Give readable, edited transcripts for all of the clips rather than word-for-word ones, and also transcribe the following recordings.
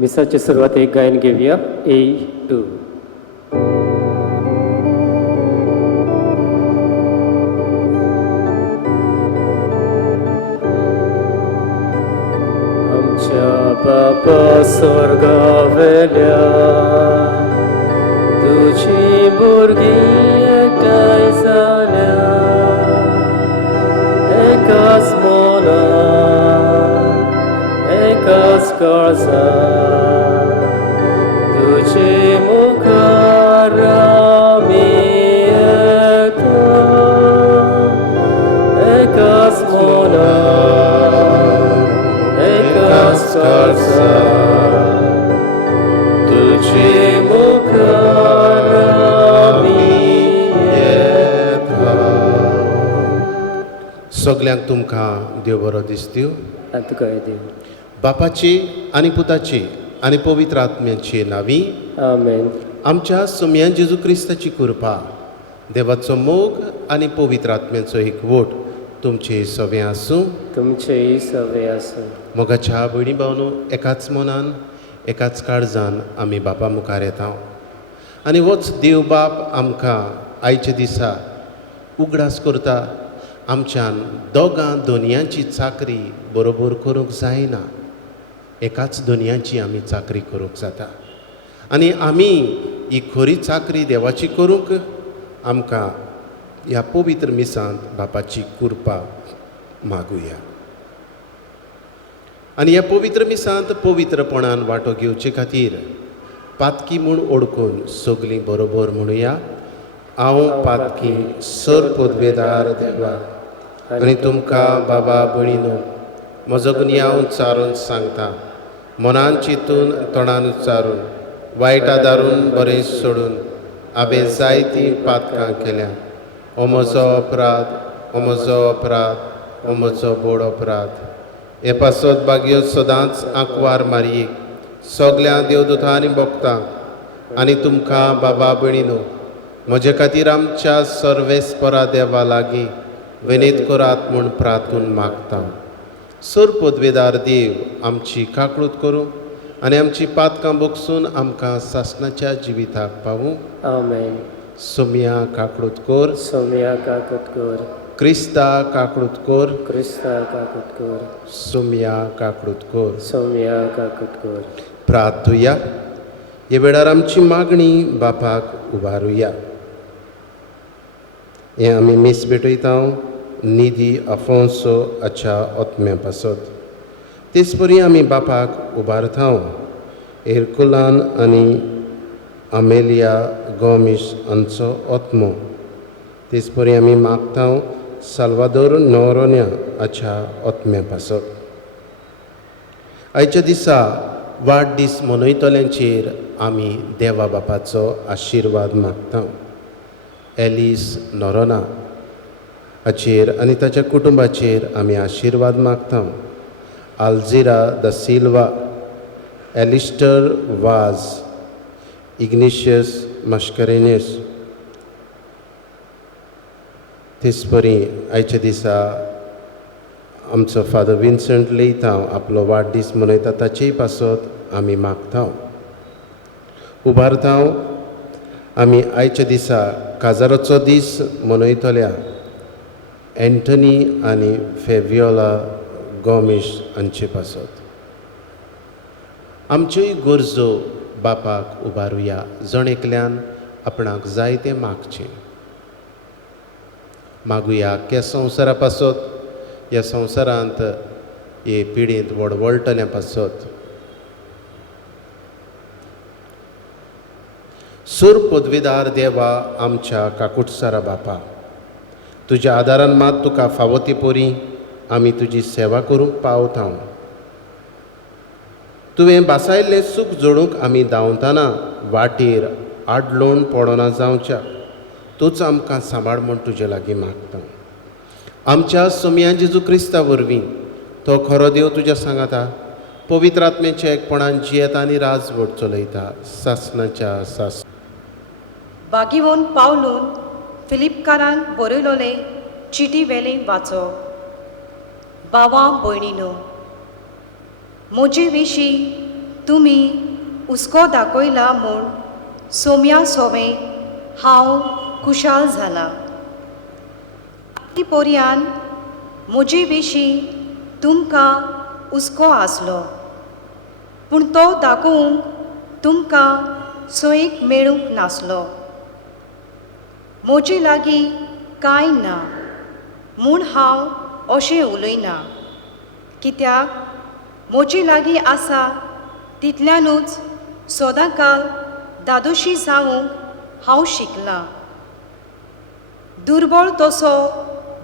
मिसाची सुरुवात एक गायन घेऊया A2. आमच्या बापा स्वर्गावेल्या तुझी भुरगीं एकठांय जाल्या एकाच मोलान एकाच काळजान तुझे मुखार आमी येता एकाच मोलान एकाच काळजान तुझे मुखार आमी येता. सगल्यांक तुमकां देव बरो दीस दिवं. तुकाय देव. बापाची आनी पुताची आनी पवित्र आत्म्याची नांवी. आमेन. आमच्या सुमया जेजू क्रिस्ताची कृपा, देवाचो मोग आनी पवित्र आत्म्याचो एकवट तुमचे सगळे आसूं. तुमचेय सवे आसूं. मोगाच्या भयणी भावनो, एकाच मनान एकाच काळजान आमी बापा मुखार येता आनी होच देव बाप आमकां आयच्या दिसा उगडास करता. आमच्यान दोगां दोनयांची चाकरी बरोबर करूंक जायना, एकाच दोनयांची आमी चाकरी करूंक जाता आनी आमी ही खरी चाकरी देवाची करूंक आमकां ह्या पवित्र मिसांत बापाची कृपा मागुया. आनी ह्या पवित्र मिसांत पवित्रपणान वांटो घेवचे खातीर पातकी म्हूण ओळखून सगलीं बरोबर म्हणुया. हांव पातकी सर पदवेदार देवा आनी तुमकां बाबा भयणीनो, म्हजो गुन्यांव चारून सांगता, मनान चिंतून तोंडान उच्चारून वायटा दारून बरें सोडून हांवें जायतीं पातकां केल्या. हो म्हजो अपराध, हो म्हजो अपराध, हो म्हजो बोड अपराध. हे पासत भाग्यो सदांच आंकवार मारयेक सगल्या देवदूतांनी भोगता आनी तुमकां बाबा भयणीनो, म्हजे खातीर आमच्या सर्वेस्परा देवा लागीं विनीत करात म्हूण प्रार्थून मागता. सर पदवेदार देव आमची काकळूत करूं आनी आमची पातकां बोगसून आमकां सासणाच्या जिविताक पावूं. आमेन. सोम्या काकळूत कर. सोम्या काकूत कर. क्रिस्ता काकळूत कर. क्रिस्ता काकूत कर. सोम्या काकळूत कर. सोम्या काकूत कर. प्रार्थुया. हे वेळार आमची मागणी बापाक उबारुया. हे आमी मीस भेटयता निधी आफोन्सो हाच्या आत्म्या पासत. तेच परी आमी बापाक उबारता एरकुलान आनी अमेलिया गोमिश हांचो आत्मो. तेच परी आमी मागता साल्वादोर नोरोन्या हाच्या आत्म्या पासत. आयच्या दिसा वाडदीस मनयतल्यांचेर आमी देवा बापाचो आशिर्वाद मागता. एलिस नोरोना हाचेर आनी ताच्या कुटुंबाचेर आमी आशिर्वाद मागता. आल्जिरा द सिल्वा, एलिस्टर वाज, इग्निशियस मस्करेनियस. तेच परी आयच्या दिसा आमचो फादर विन्संट लेयता आपलो वाडदीस मनयता ताचेय पासत आमी मागता. उबारता आमी आयच्या दिसा काजाराचो दीस मनयतल्या एंटनी आनी फेवियोला गोमिश हांचे पासत. आमच्योय गरजो बापाक उबारुया. जण एकल्यान आपणाक जाय तें मागचें. मागुया ह्या संवसारा पासत, ह्या संवसारांत हे पिडींत वडवळटल्या पासत. सूर पदवीदार देवा आमच्या काकुटसारा बापा, तुज्या आदारान मात तुका फावो ते परी आमी तुजी सेवा करूंक पावता. तुवें बासायल्लें सूख जोडूंक आमी धांवतना वाटेर आडलोवन पडोना जावच्या तूच आमकां सांबाळ म्हूण तुजे लागीं मागता. आमच्या सोम्या जेजू क्रिस्ता वरवीं तो खरो देव तुज्या सांगाता पवित्र आत्म्याच्या एकपणान जियेता आनी राजवट चलयता सासणाच्या सास. बागीवोन पावलून फिलिपकारान बरयलोलें चिटी वेलें वाचो. भावां भयणीनो, म्हजे विशीं तुमी हुस्को दाखयला म्हूण सोम्या सोवे हांव खुशाल जाला. आदी पर्यान म्हजे विशीं तुमकां हुस्को आसलो, पूण तो दाखोवंक तुमकां सोयेक मेळूंक नासलो. म्हजे लागीं कांय ना म्हूण हांव अशें उलयना, कित्याक म्हजे लागीं आसा तितल्यानूच सदांकाल दादोशी जावंक हांव शिकलां. दुर्बळ तसो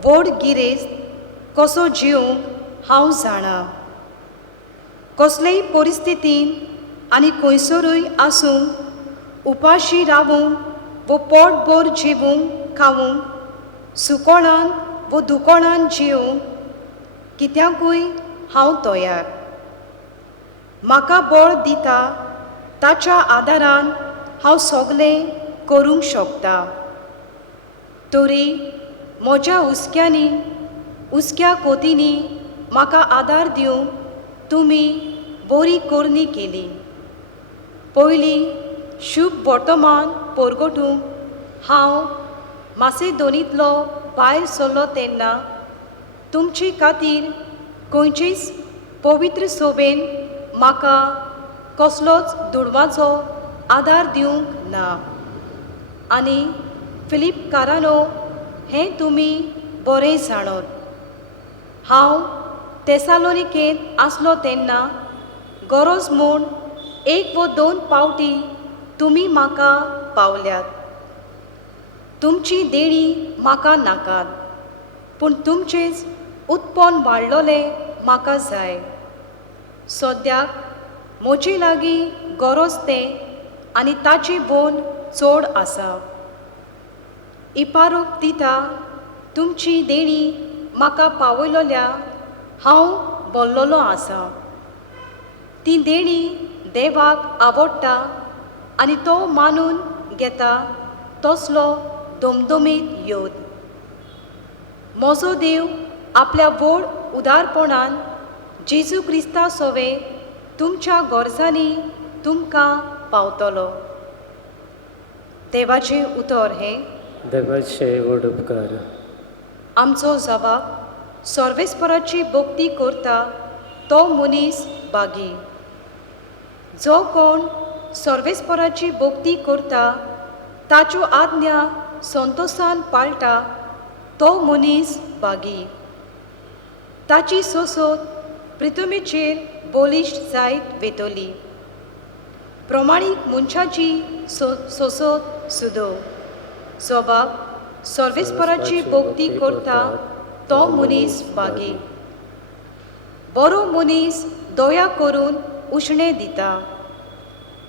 व्हड गिरेस्त कसो जिवंक हांव जाणां. कसलेय परिस्थितीन आनी खंयसरूय आसूं उपाशी रावूंक वो पोटभर जेवूंक खावूंक सुकोणान वो दुकोणान जिवूंक कित्याकूय हांव तयार. म्हाका बळ दिता ताच्या आदारान हांव सगलें करूंक शकता. तरी म्हज्या हुस्क्यांनी हुस्क्या कोतींनी म्हाका आदार दिवंक तुमी बरी करणी केली. पयलीं शुभ वर्तमान परगटूंक हांव मासेदोनींतलो भायर सरलो तेन्ना तुमचे खातीर खंयचेच पवित्र सभेन म्हाका कसलोच दुडवाचो आदार दिवंक ना. आनी फिलिपकारानो हें तुमी बरें जाणत. हांव तेसालोनिकेंत आसलो तेन्ना गरज म्हूण 1 वा 2 पावटी तुमी म्हाका पावल्यात. तुमची देणी म्हाका नाकात, पूण तुमचेच उत्पन्न वाडलोलें म्हाका जाय. सद्याक म्हजे लागीं गरज तें आनी ताची बोन चड आसा. इपारोक दिता तुमची देणी म्हाका पावयलोल्या हांव भरलोलो आसा. ती देणी देवाक आवडटा आनी तो मानून घेता तसलो धमधमीत योद. म्हजो देव आपल्या व्हड उदारपणान जेजू क्रिस्ता सोवे तुमच्या गरजांनी तुमकां पावतलो. देवाचें उतर हें देवाचे व्हड उपकार. आमचो जबाब सर्वेस्पराची भक्ती करता तो मनीस बागी. जो कोण सर्वेस्पराची भक्ती करता ताच्यो आज्ञा संतोशान पाळटा तो मनीस बागी. ताची सोसत प्रितमेचेर बलिश्ट जायत वेतली. प्रमाणीक मनशाची सोसत सुदो. जबाब सर्वेस्पराची भक्ती करता तो मनीस बागी. बरो मनीस दया करून उश्णें दिता.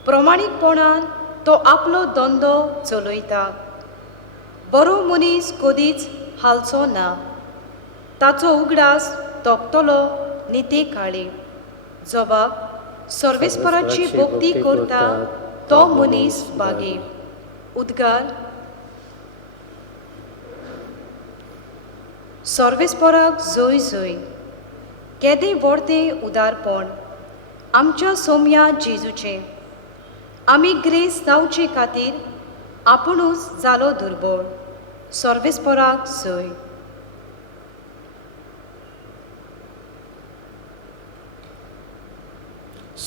प्रमाणीकपणान तो आपलो धंदो चलयता. बरो मनीस कधीच हालचो ना. ताचो उगडास तोपतलो निते काळी. जबाब सर्वेस्पराची भक्ती करता तो मनीस बागी. उद्गार सर्वेस्पराक जय जय. केदें व्हडतें उदारपण आमच्या सोम्या जेजूचें. आमी ग्रेस जावचे खातीर आपुणूच जालो दुर्बळ. सर्वेस्पराक जय.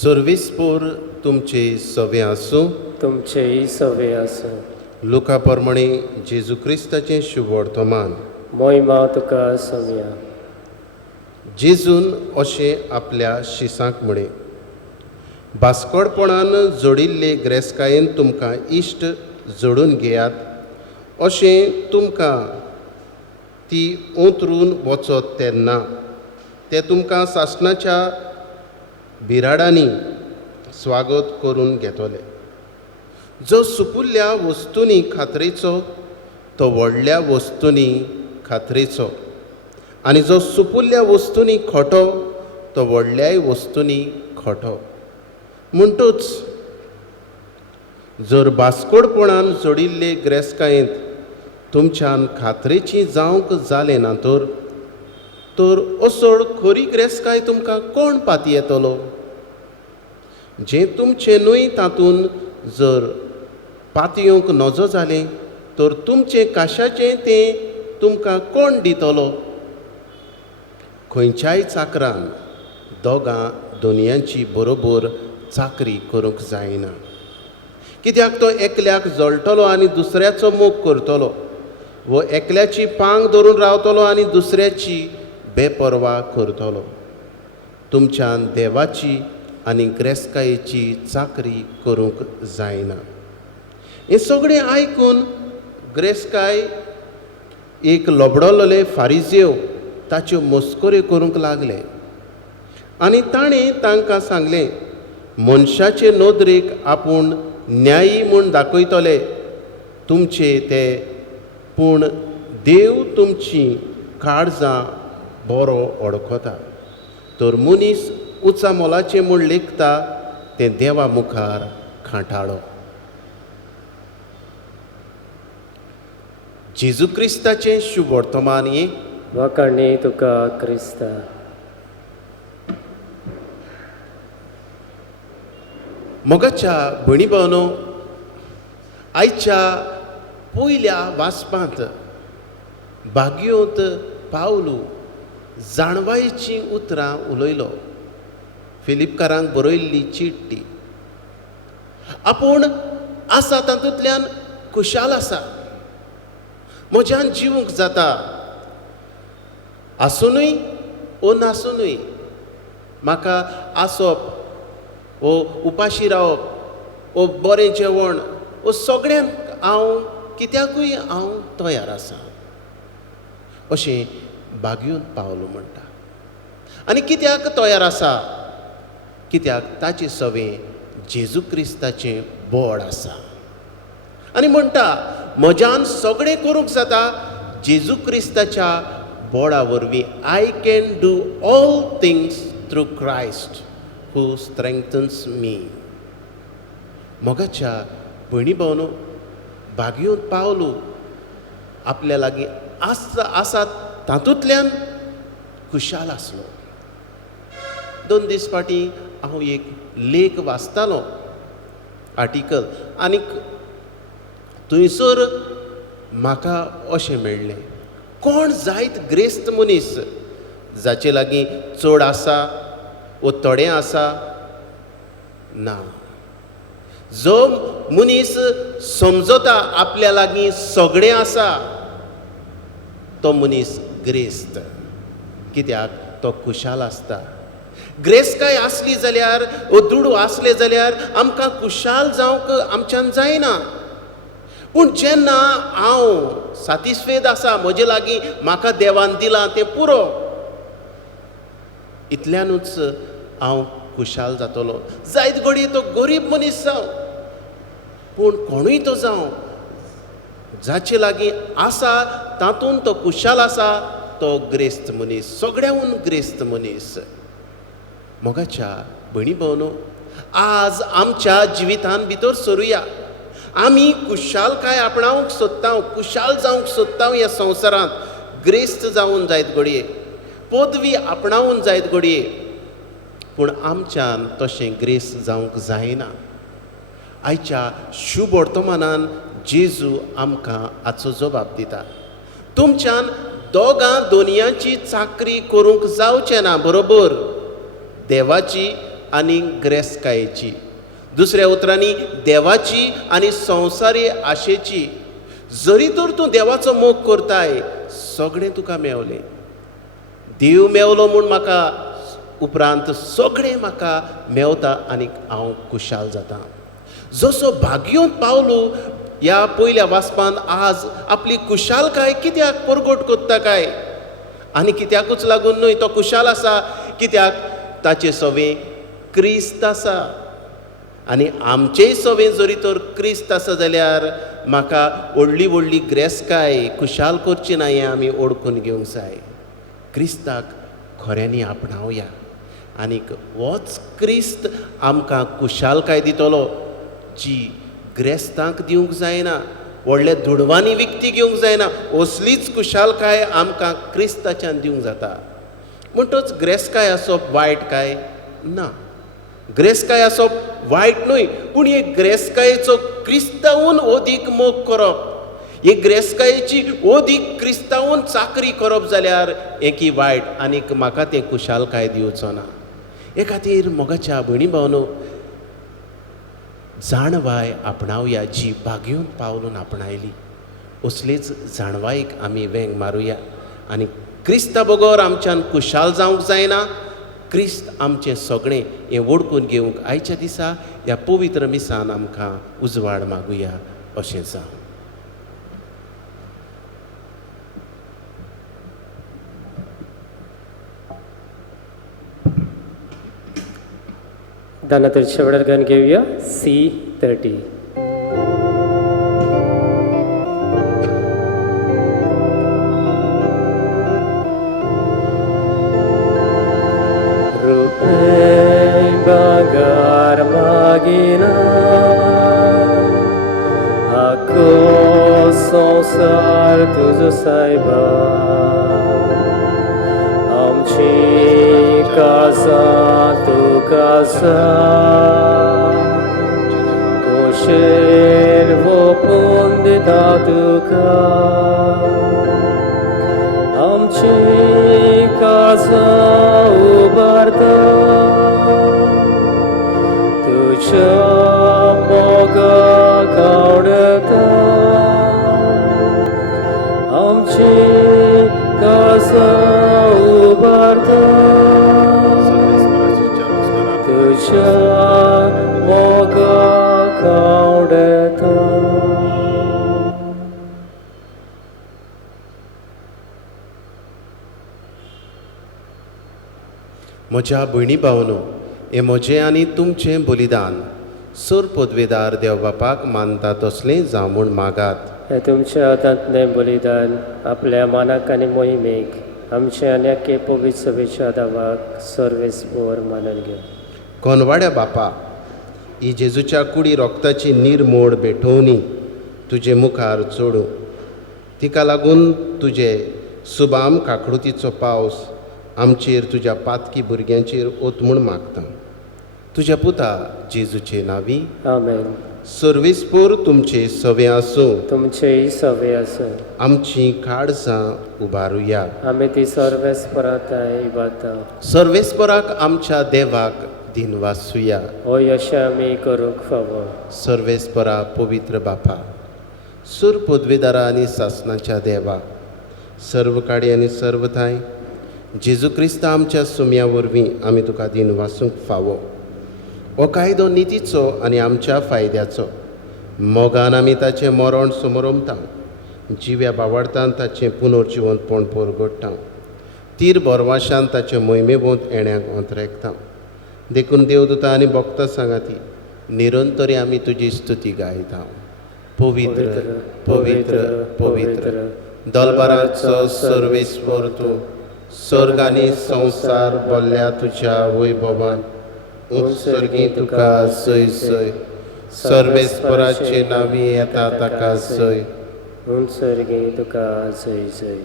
सर्वेस्पोर तुमचे सवे आसूं. तुमचेय सवे आसूं. लुका प्रमाणे जेजू क्रिस्ताचें शुभ वर्तमान. मोहिमा तुका सोम्या. जेजून अशें आपल्या शिसांक म्हणे, भास्कडपणान जोडिल्ले ग्रेस्कायेन तुमकां इश्ट जोडून घेयात. अशें तुमकां ती ओंतरून वचत तेन्ना ते तुमकां सासणाच्या बिराडांनी स्वागत करून घेतले. जो सुपुल्ल्या वस्तूंनी खात्रेचो तो व्हडल्या वस्तूंनी खात्रेचो, आनी जो सुपुल्ल्या वस्तूंनी खोटो तो व्हडल्याय वस्तूंनी खोटो. म्हणटूच जर भास्कडपणान जोडिल्ले ग्रेस्कायेंत तुमच्यान खात्रेची जावंक जालें ना तर असोड खरी ग्रेस्काय तुमकां कोण पाती येतलो? जें तुमचें न्हय तातून जर पातयेवंक नजो जालें तर तुमचें काशाचें तें तुमकां कोण दितलो? खंयच्याय चाकरान दोगां दोनयांची बरोबर चाकरी करूंक जायना, कित्याक तो एकल्याक जळटलो आनी दुसऱ्याचो मोग करतलो, वो एकल्याची पांग धरून रावतलो आनी दुसऱ्याची बेपरवा करतलो. तुमच्यान देवाची आनी ग्रेस्कायेची चाकरी करूंक जायना. हें सगळें आयकून ग्रेस्काय एक लबडलोले फारिजेव ताच्यो मस्कऱ्यो करूंक लागले आनी ताणें तांकां सांगलें, मनशाचे नदरेक आपूण न्यायी म्हूण दाखयतले तुमचे ते, पूण देव तुमची काळजां बरो ओळखता. तर मनीस उचा मोलाचें म्हूण लेखता तें देवा मुखार खांटाळो. जेजू क्रिस्ताचें शुभ वर्तमान हें वखणी तुका क्रिस्ता. मोगाच्या भयणी भावनो, आयच्या पयल्या वाचपांत भाग्योत पावलू जाणवायेचीं उतरां उलयलो. फिलिपकारांक बरयल्ली चिट्टी. आपूण आसा तातूंतल्यान खुशाल आसा, म्हज्यान जिवंक जाता, आसुनूय ओ नासुनूय. म्हाका आसप ओ उपाशी रावप ओ बरें जेवण ओ सगळ्यांक हांव कित्याकूय हांव तयार आसां, अशें भाग्योन पावलो म्हणटा. आनी कित्याक तयार आसा? कित्याक ताचे सवें जेजू क्रिस्ताचें बोड आसा. आनी म्हणटा, म्हज्यान सगळें करूंक जाता जेजू क्रिस्ताच्या बोडा वरवीं. I can do all things through Christ who strengthens me. मोगाच्या भयणी भावनो, भाग्योन पावलू आपल्या लागीं आसात तातूंतल्यान खुशाल आसलो. 2 दीस फाटीं हांव एक लेख वाचतालो, आर्टिकल, आनीक थंयसर म्हाका अशें मेळ्ळें, कोण जायत ग्रेस्त मनीस जाचे लागीं चड आसा वो थोडें आसा ना. जो मनीस समजता आपल्या लागीं सगळें आसा तो मनीस ग्रेस्त, कित्याक तो खुशाल आसता. ग्रेस्काय आसली जाल्यार वो दुडू आसले जाल्यार आमकां खुशाल जावंक आमच्यान जायना. पूण जेन्ना हांव सॅटिस्फायड आसा, म्हजे लागीं म्हाका देवान दिलां तें पुरो, इतल्यानूच हांव खुशाल जातलो. जायत घडये तो गरीब मनीस जावं, पूण कोणूय तो जावं, जाचे लागीं आसा तातूंत तो खुशाल आसा, तो ग्रेस्त मनीस, सगळ्याहून ग्रेस्त मनीस. मोगाच्या भयणी भावनो, आज आमच्या जिवितान भितर सरुया. आमी खुशालकाय आपणावंक सोदता, खुशाल जावंक सोदता ह्या संवसारांत. ग्रेस्त जावून जायत घडये, पदवी आपणावून जायत घडये, पूण आमच्यान तशें ग्रेस्त जावंक जायना. आयच्या शुभ वर्तमानान जेजू आमकां हाचो जबाब दिता. तुमच्यान दोगां दोनयांची चाकरी करूंक जावचें ना, बरोबर, देवाची आनी ग्रेस्कायेची. दुसऱ्या उतरांनी देवाची आनी संवसारी आशेची. जरी तर तूं देवाचो मोग करताय, सगळें तुका मेवलें. देव मेवलो म्हूण म्हाका उपरांत सगळें म्हाका मेवता आनी हांव खुशाल जाता. जसो भाग्योन पावलू ह्या पयल्या वाचपान आज आपली खुशालकाय कित्याक परगट कोत्ता काय, आनी कित्याकूच लागून न्हय तो खुशाल आसा, कित्याक ताचे सवें क्रिस्त आसा. आनी आमचेय सवें जरी तर क्रिस्त आसा जाल्यार म्हाका व्हडली व्हडली ग्रेस्काय खुशाल करची ना, हें आमी ओळखून घेवंक जाय. क्रिस्ताक खऱ्यांनी आपणावया आनीक होच क्रिस्त आमकां खुशालकाय दितलो, जी ग्रेस्तांक दिवंक जायना, व्हडल्या दुडवांनी विकती घेवंक जायना. असलीच खुशालकाय आमकां क्रिस्ताच्यान दिवंक जाता. म्हणटच ग्रेस्काय आसप वायट काय ना. ग्रेस्काय असप वायट न्हय, पूण हे ग्रेस्कायेचो क्रिस्तांवून अदीक मोग करप, हे ग्रेस्कायेची अदीक क्रिस्तांवून चाकरी करप जाल्यार एकी वायट आनीक म्हाका तें कुशालकाय दिवचो ना. हे खातीर मोगाच्या भयणी भावनो, जाणवाय आपणावया जी बागेवन पावलून आपणायली, असलेच जाणवायेक आमी वेंग मारुया आनी क्रिस्ता बगोर आमच्यान कुशाल जावंक जायना. क्रिस्त आमचें सगळें हें ओळखून घेवंक आयच्या दिसा ह्या पवित्र मिसान आमकां उजवाड मागुया अशें जावं. दानातरच्या वेळार गान घेऊया C30. Rupei bagar magina, aku संसार तुझो सायबा, आमची काळजां तुका कुशेन ओपून दिता तुका, आमची काळजां उबारता तुझ्या मोगाक आवडटा, आमची काळजां उबारता तुझ्या मोगाक आवडटा. म्हज्या भयणी भावनो, हें म्हजें आनी तुमचें बलिदान सर पदवेदार देवबापाक मानता तसलें जावं म्हूण मागात. हे तुमच्या हातांतलें बलिदान आपल्या मानाक आनी मोहिमेक आमचे आन्याके पवित्र सभेच्या दावाक सर्वेस्पर मानून घेव. कोनवाड्या बापा, ही जेजूच्या कुडी रोगताची निर्मोड भेटोवनी तुजे मुखार चोडूं, तिका लागून तुजे सुबाम काकळुतीचो पावस आमचेर तुज्या पातकी भुरग्यांचेर ओत म्हूण मागता. तुज्या पुता जेजूचे नांवी आमेन. सर्वेस्पर तुमचे सवे आसूं, तुमचेय सवे आसूं. आमची काळजां उबारुया. आमी ती सर्वेस्पराताय इबाता. सर्वेस्पराक आमच्या देवाक दिनवासुया. हो यश आमी करूंक फावो. सर्वेस्परा पवित्र बापा, सुर पदवेदारा आनी सासणाच्या देवा, सर्व काडी आनी सर्व थाय जेजू क्रिस्त आमच्या सुम्या वरवीं आमी तुका दिनवासूंक फावो. हो कायदो नितीचो आनी आमच्या फायद्याचो. मोगान आमी ताचें मरण समरमता, जिव्या बावार्थान ताचें पुनर्जिवंतपण परगट्टा, तीर बोरवाशान ताचे मोहिमेवंत येण्याक अंतरेकता. देखून देवदूता आनी भक्तां सांगाती निरंतरी आमी तुजी स्तुती गायता. पवित्र पवित्र पवित्र दलबाराचो सर्वेस्वर तूं, स्वर्ग आनी संवसार भरल्या तुज्या वैभवान उत्सर्गी तुका सय सय. सर्वेस्पराचे नांवी येता ताका सय. सर्गे तुका जय जय.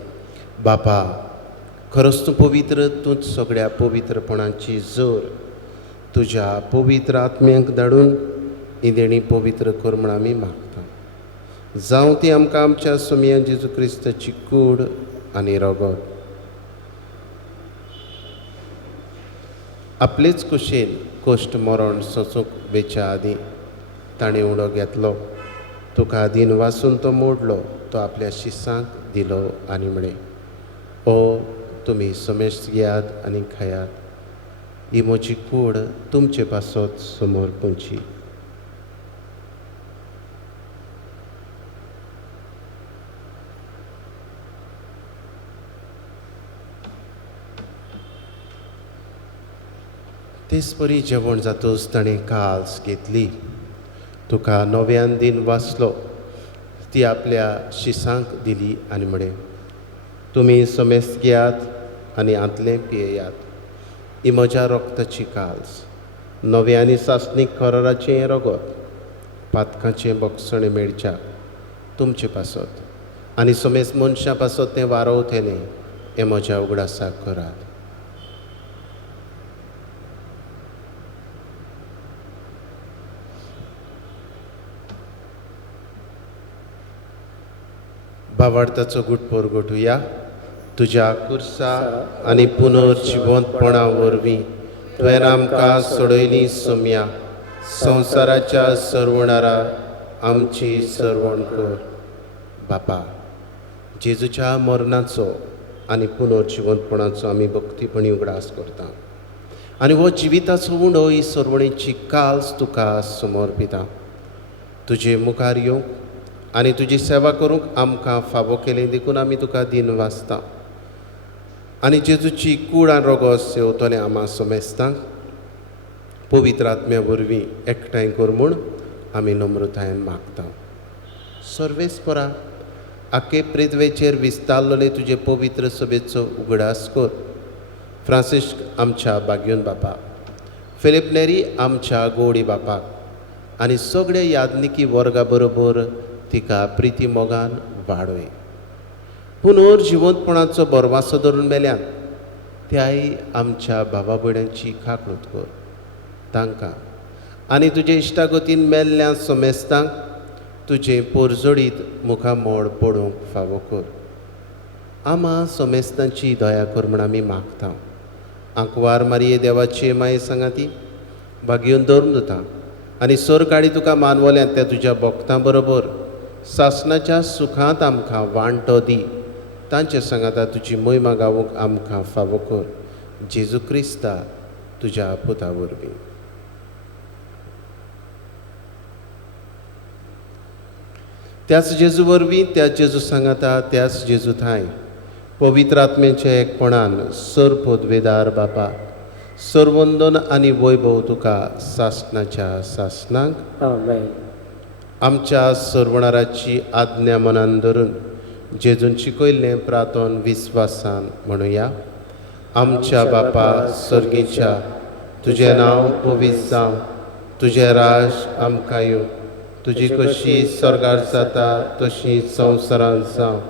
बापा, खरोच तूं पवित्र, तूंच सगळ्या पवित्रपणाची जोर. तुज्या पवित्र आत्म्यांक धाडून ही देणी पवित्र कर म्हूण आमी मागता. जावं ती आमकां आमच्या सुमया जेजू क्रिस्ताची कूड आनी रगत आपलेच कुशेन कोश्ट मरण सोंसूंक वेच्या आदीं ताणें उडो घेतलो. तुका आदीन वासून तो मोडलो, तो आपल्या शिसांक दिलो आनी म्हळें, ओ तुमी समेश घेयात आनी खायात, ही म्हजी कूड तुमचे पासत समोर पोंची. तेच परी जेवण जातूच ताणें काल्स घेतली. तुका नव्यान दिन वाचलो, ती आपल्या शिसांक दिली आनी म्हळें, तुमी समेस्त घेयात आनी आंतलें पियेयात, ही म्हज्या रोगताची काल्स, नवे आनी सासणीक कराराचें रगत, पातकाचें बक्षणे मेळच्या तुमचे पासत आनी समेस्त मनशां पासत तें वारोवतलें, हें म्हज्या उगडासाक करात. भावार्थाचो गुटपोर गोठुया. तुज्या कुर्सा आनी पुनर्जिवंतपणा वरवीं तुवें आमकां सोडयली सोम्या. संवसाराच्या सरवणारा आमची सरवण कर. बापा, जेजूच्या मरणाचो आनी पुनर्जिवंतपणाचो आमी भक्तीपणी उगडास करता आनी हो जिविताचो उंडो ही सरवणेची काल्स तुका समर्पिता. तुजे मुखार येवंक आनी तुजी सेवा करूंक आमकां फावो केलें देखून आमी तुका दिन वाचता आनी जेजूची कूड आनी रोगोस सेवतले आमा सोमेस्तांक पवित्र आत्म्या वरवीं एकठांय कर म्हूण आमी नम्रतायेन मागता. सर्वेस्परा, आख्खे पृथ्वेचेर विस्तारलोले तुजे पवित्र सभेचो उगडास कर. फ्रांसिस्क आमच्या बाग्योन बापाक, फिलिप नेरी आमच्या गोडी बापाक आनी सगळ्या यादनिकी वर्गा बरोबर तिका प्रिती मोगान वाडय. पुनर्जिवंतपणाचो बरवासो धरून मेल्यान त्याय आमच्या भावा भयणांची खाकळूत कर. तांकां आनी तुजे इश्टागतीन मेल्ल्या सोमेस्तांक तुजे पोरजोडीत मुखामोड पडोवंक फावो कर. आमा सोमेस्तांची दया कर म्हूण आमी मागता. आंकवार मारये देवाची माये सांगाती भाग्योन धरून दिता आनी सर काडी तुका मानवल्यात त्या तुज्या भक्तां बरोबर सासणाच्या सुखांत आमकां वांटो दी. तांचे सांगाता तुजी महिमा गावूंक आमकां फावो कर. जेजू क्रिस्ता तुज्या पुता वरवीं. त्याच जेजू वरवीं, त्याच जेजू सांगाता, त्याच जेजू थाय पवित्र आत्म्याच्या एकपणान सर पोदवेदार बापा, सर्वंदन आनी वैभव तुका सासणाच्या सासणांक आमेन. आमच्या सर्वणाराची आज्ञा मनान धरून जेजून शिकयल्लें प्रार्थन विस्वासान म्हणुया. आमच्या बापा सर्गीच्या, तुजें नांव पवित्र जावं, तुजें राज आमकां येवं, तुजी कशी स्वर्गार जाता तशी संवसारांत जावं.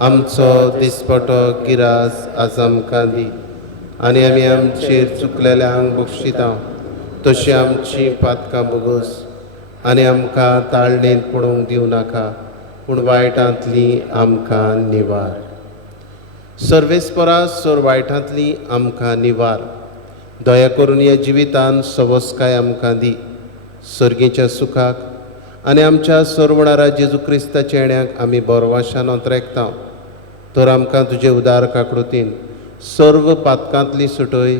आमचो दिसपटो गिरास आज आमकां दी आनी आमी आमचेर चुकलेल्यांक बक्षिता तशी आमची पातकां बोगोस आनी आमकां ताळणेंत पडोवंक दिवं नाका पूण वायटांतली आमकां निवार. सर्वेस्परा, सर वायटांतली आमकां निवार. दया करून ह्या जिवितान सवस्काय आमकां दी. सर्गेच्या सुखाक आनी आमच्या सर्वणारा जेजू क्रिस्ताच्या येण्याक आमी बोरवाशान अंतरेकता. तर आमकां तुजे उदार काकडुतीन सर्व पातकांतली सुटय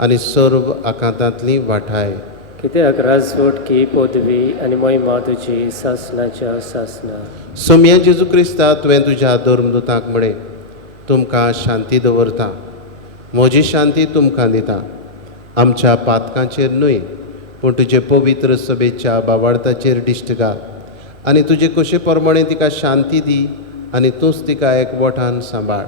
आनी सर्व आकांतांतली वाठाय. कित्याक राजवट की पदवी आनी महिमा तुजी सासणाच्या सासणा. सोम्या जेजू क्रिस्ता, तुवें तुज्या धर्मदुतांक म्हळें, तुमकां शांती दवरता, म्हजी शांती तुमकां दिता. आमच्या पातकांचेर न्हय पूण तुजे पवित्र सभेच्या भावार्थाचेर दिश्ट घाल आनी तुजे कशे प्रमाणे तिका शांती दी आनी तूंच तिका एकवटान सांबाळ,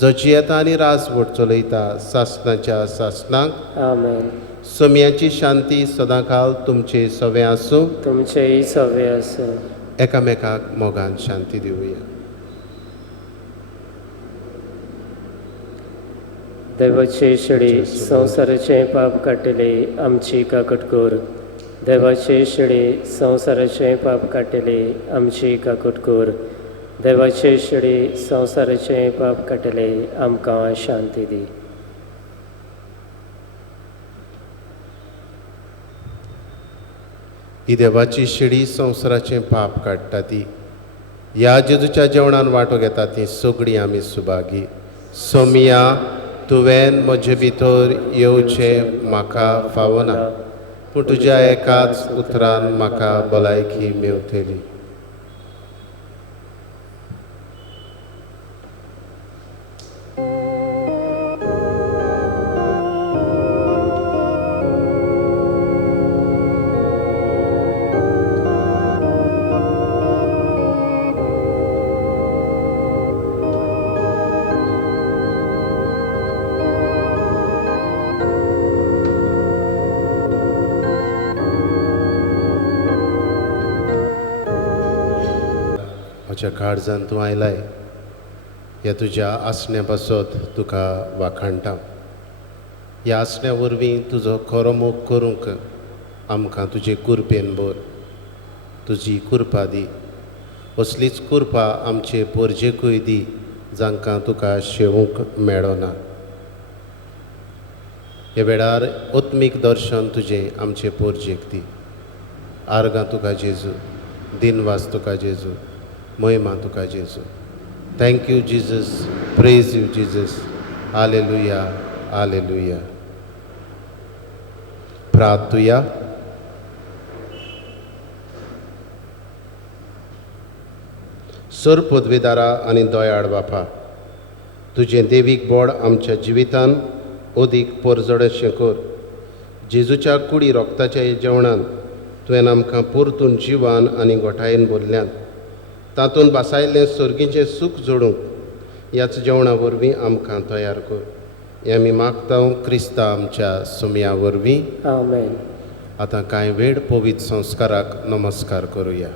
जो जियेता आनी राजवट चलयता सासणाच्या सासणांक. आमेन. सोम्याची शांती सदांकाल तुमचे सवे आसूं. तुमचेय सवे आसूं. एकामेकाक मोगान शांती दिवया. देवाचे शिडी संवसाराचे पाप काडटले आमची काकूट कर. देवाचे शिडी संवसाराचे पाप काडटले आमची काकूट कर. देवाचे शिडी संवसाराचे पाप काडटले आमकां शांती दी. ही देवाची शिडी संवसाराचें पाप काडटा ती. ह्या जेजूच्या जेवणान वांटो घेता ती सगळीं आमी सुभागी. सोमिया, तुवें म्हजे भितर येवचें म्हाका फावना पूण तुज्या एकाच उतरान म्हाका भलायकी मेवतली. म्हज्या काळजान तूं आयलाय, ह्या तुज्या आसण्या पासत तुका वाखाणटा. ह्या आसण्या वरवीं तुजो खरो मोग करूंक आमकां तुजे कुरपेन भर. तुजी कुरपा दी. असलीच कृपा आमचे पोरजेकूय दी जांकां तुका शेवूंक मेळना. हे वेळार आत्मीक दर्शन तुजें आमचे पोरजेक दी. आर्गां तुका जेजू, दिनवास तुका जेजू, महिमा तुका जेजू. Thank you Jesus, praise you Jesus. हालेलुया, हालेलुया. प्रार्थुया. सर पदवीदारा आनी दयाळ बापा, तुजें देवीक बोड आमच्या जिवितान अदीक परजडशें कर. जेजूच्या कुडी रोगताच्या जेवणान तुवें आमकां परतून जिवान आनी गोठायेन भरल्यान तातूंत बासायल्लें सर्गीचें सूख जोडूंक ह्याच जेवणा वरवीं आमकां तयार कर. हें आमी मागता क्रिस्ता आमच्या सुमया वरवीं. आमेन. आतां कांय वेळ पवित्र संस्काराक नमस्कार करुया.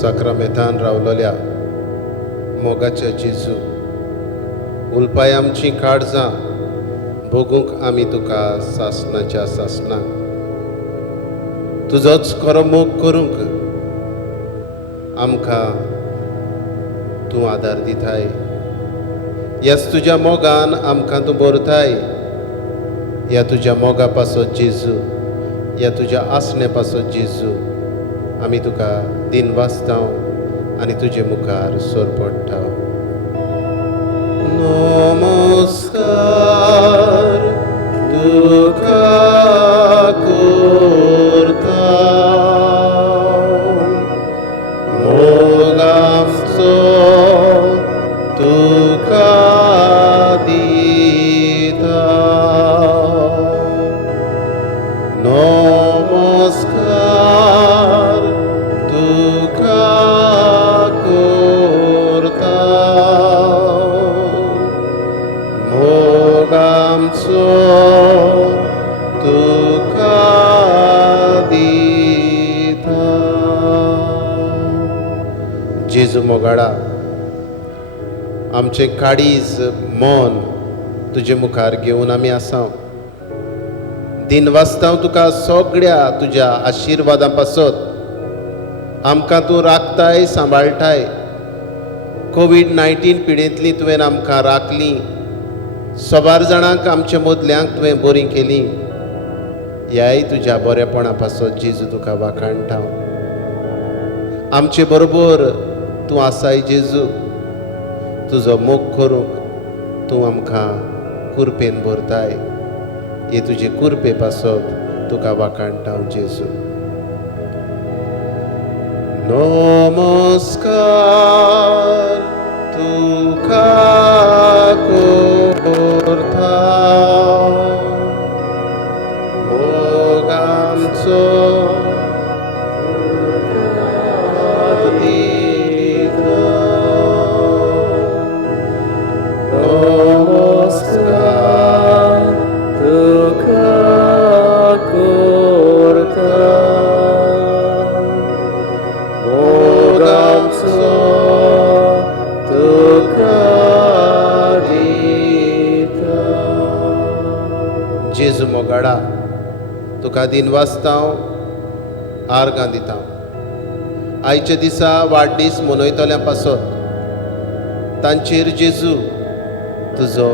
साक्रामेंतान रावलोल्या मोगाच्या जेजू, उलपाय आमची काळजां भोगूंक आमी तुका सासणाच्या सासणाक तुजोच खरो मोग करूंक आमकां तूं आदार दिताय. ह्याच तुज्या मोगान आमकां तूं भरताय. ह्या तुज्या मोगा पासत जेजू, ह्या तुज्या आसणे पासत जेजू आमी तुका दिन वाचतां आनी तुजे मुखार सोर पडटा. नमस्कार तुका करता, मोग आमचो तुका दिता. नमस्कार तुका करता, मोग आमचो तुका दिता. जेजू मोगाडा, आमचे काळीज मन तुजे मुखार घेवन आमी आसा. दिन वाचता तुका सगळ्या तुज्या आशिर्वादां पासत आमकां तूं राखताय, सांबाळटाय. कोविड-19 पिडेंतली तुवें आमकां राखली. सोबार जाणांक आमच्या मदल्यांक तुवें बरीं केलीं. ह्याय तुज्या बरेपणा पासत जेजू तुका वाखाणटा. आमचे बरोबर तूं आसाय जेजू. तुजो मोग करूंक तूं आमकां कुरपेन भरताय. हे तुजे कुरपे पासत तुका वाखाणटा हांव जेजू. नमस्कार तुका करता, मोग आमचो दिता. नमस्कार तुका करता, मोग आमचो तुका दिता. जेजू मोगाडा तुका दिन वाजता आर्गां दिता. आयच्या दिसा वाडदीस मनयतल्या पासत तांचेर जेजू तुजो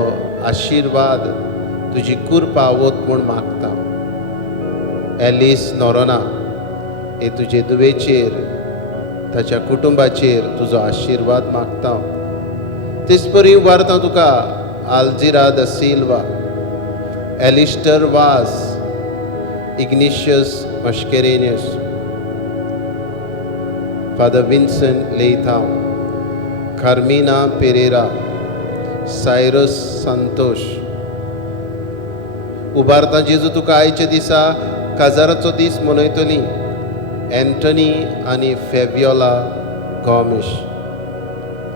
आशिर्वाद तुजी कुरपा वत म्हूण मागता. एलिस नोरोना हे तुजे दुवेचेर ताच्या कुटुंबाचेर तुजो आशिर्वाद मागता. तेच परी उबारता तुका आल्जिरा द सिल्वा, एलिस्टर वास, इग्निशियस मश्केरेनियस, फादर विन्सेंट लेथाव, कार्मिना पेरेरा, सायरस संतोष. उबारता जेजू तुका आयच्या दिसा काजाराचो दीस मनयतली एंटनी आनी फेवियोला गॉमिश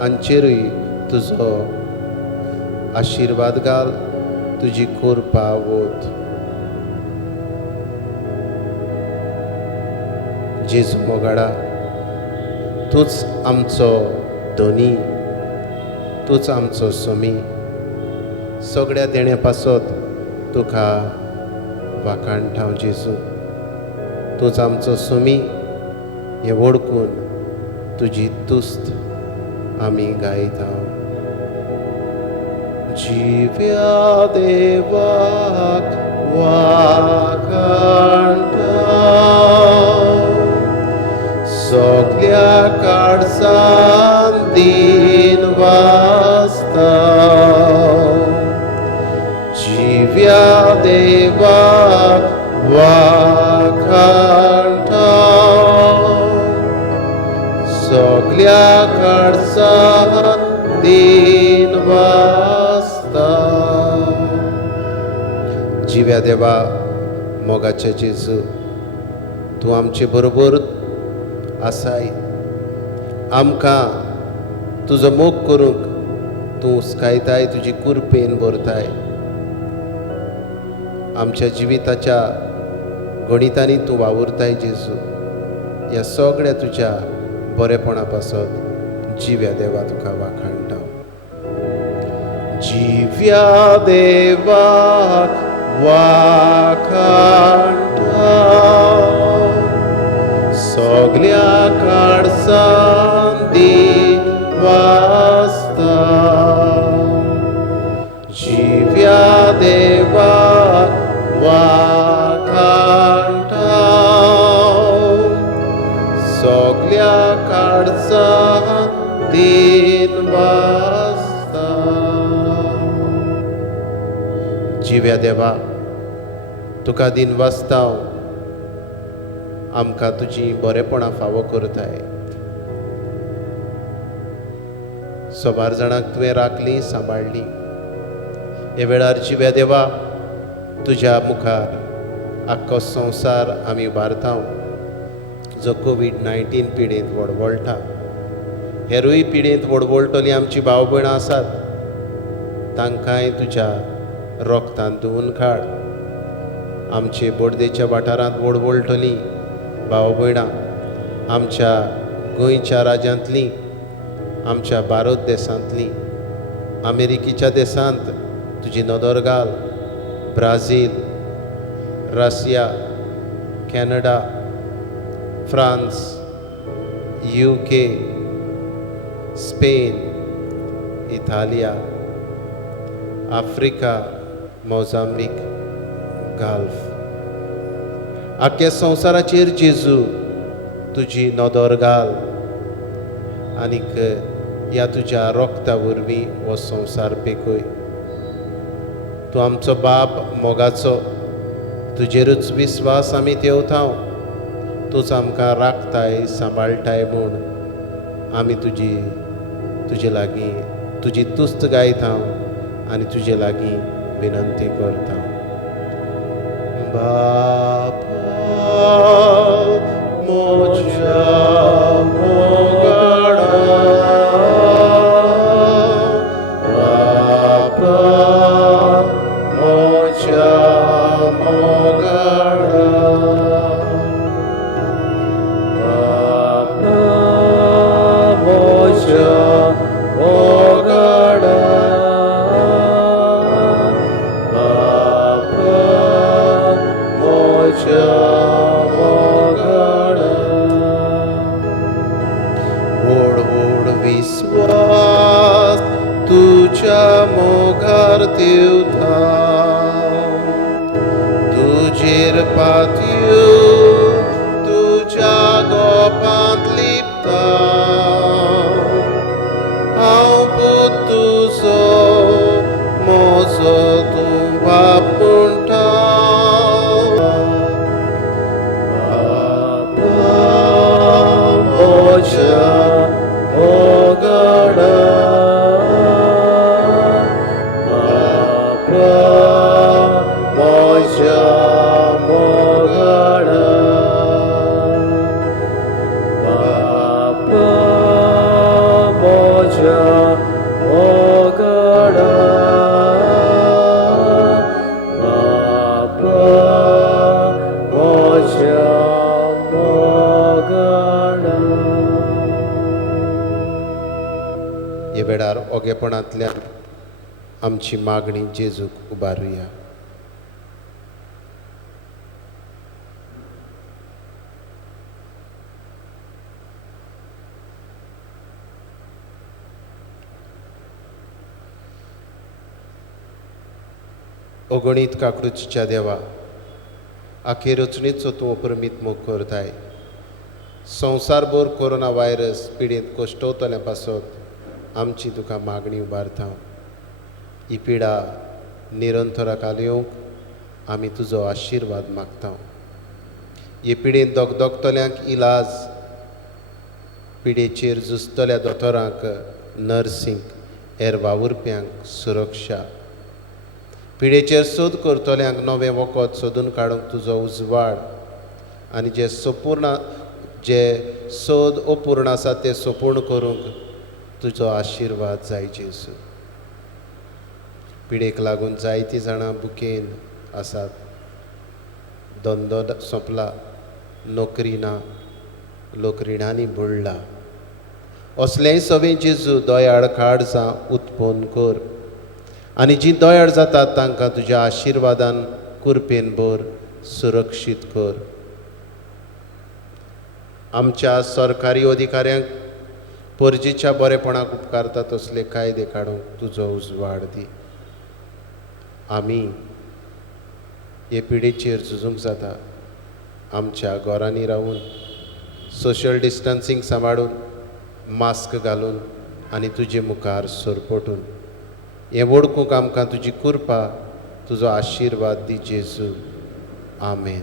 हांचेरूय तुजो आशिर्वाद घाल, तुजी कुरपा वत. जेजू मोगाडा तूंच आमचो धनी, तूंच आमचो सोमी. सगळ्या देण्या पासत तुका वाखाणटा हांव जेजू. तूंच आमचो सोमी हें वळखून तुजी तुस्त आमी गायता. जिव्या देवाक वाखाणटा, सगळ्या काळजान दिन वाजता. जिव्या देवाक वाखाणटा, सगळ्या काळजान दिन वाजता. जिव्या देवा मोगाचे जेजू, तूं आमचे बरोबर आसाय. आमकां तुजो मोग करूंक तूं उस्कायताय, तुजी कुरपेन भरताय. आमच्या जिविताच्या गणितांनी तूं वावुरताय जेजू. ह्या सगळ्या तुज्या बरेपणा पासत जिव्या देवा तुका वाखाणटा. जिव्या देवाक वाखाणटा, सगळ्या काळजान दिन वाजता. जिव्या देवाक वाखाणटा, सगळ्या काळजान दिन वाजता. जिव्या देवा तुका दिन वाजता आमकां तुजी बरेपणां फावो करताय. सोबार जाणांक तुवें राखली, सांबाळली. हे वेळार जिव्या देवा तुज्या मुखार आख्खो संवसार आमी उबारता जो कोविड-19 पिडेंत वडवळटा. हेरूय पिडेंत वडवळटली आमची भाव भयणां आसात, तांकांय तुज्या रोगतान धुवून काड. आमचे बोडदेच्या वाठारांत वडवळटली भाव भयणां, आमच्या गोंयच्या राज्यांतलीं, आमच्या भारत देशांतलीं, अमेरिकेच्या देशांत तुजी नदर घाल. Brazil, Russia, Canada, France, UK, Spain, इटालिया, आफ्रिका, मोजांबीक, गल्फ. आख्या संवसाराचेर जेजू तुजी नदर घाल आनीक ह्या तुज्या रोगता वरवीं हो संवसार पेकय. तूं आमचो बाप मोगाचो, तुजेरूच विस्वास आमी ठेवता. तूंच आमकां राखताय सांबाळटाय म्हूण आमी तुजे लागीं तुजी तुस्त गायता आनी तुजे लागीं विनंती करता. बापा म्हज्या मोगाडा, बापा म्हज्या मोगाडा, बापा म्हज्या मोगाडा, बापा म्हज्या मोगाडा. व्हड व्हड विस्वास तुज्या मोगार देवता, तुजेर पातयो तुज्या गोपांत लिपता. हांव पूत तुजो म्हजो तूं बाप म्हणटा. बापा म्हज्या मोगाडा, बापा म्हज्या मोगाडा, बापा म्हज्या मोगाडा, बापा म्हज्या मोगाडा. हे वेळार ओगेपणांतल्यान आमची मागणी जेजूक उबारुया. अगणीत काकडूच्या देवा, अखेर रचणीचो तूं अप्रमीत मोग करताय. संवसारभर कोरोना व्हायरस पिडेंत कोश्टवतल्या पासत आमची तुका मागणी उबारता. ही पिडा निरंतराकाल येवंक आमी तुजो आशिर्वाद मागता. हे पिडेंत दोगतल्यांक इलाज, पिडेचेर झुजतल्या दोतोरांक नर्सींक, हेर वावुरप्यांक सुरक्षा, पिडेचेर सोद करतल्यांक नवें वखद सोदून काडूंक तुजो उजवाड आनी जे सोद अपूर्ण आसा ते सोपूर्ण करूंक तुजो आशिर्वाद जाय जेजू. पिडेक लागून जायतीं जाणां बुकेन आसात. धंदो सोंपला, नोकरी ना, लोक रिणांनी बुडला. असलेंय सवें जेजू दोयाळ काळजां उत्पन्न कर आनी जीं दोयाळ जातात तांकां तुज्या आशिर्वादान कुरपेन भर सुरक्षीत कर. आमच्या सरकारी अधिकाऱ्यांक परजेच्या बरेपणाक उपकारता तसले कायदे काडूंक तुजो उजवाड दी. आमी हे पिडेचेर झुजूंक जाता. आमच्या घरांनी रावून सोशल डिस्टन्सींग सांबाळून, मास्क घालून आनी तुजे मुखार सरपटून हें वळखूंक आमकां तुजी कृपा, तुजो आशिर्वाद दी जेजू. आमेन.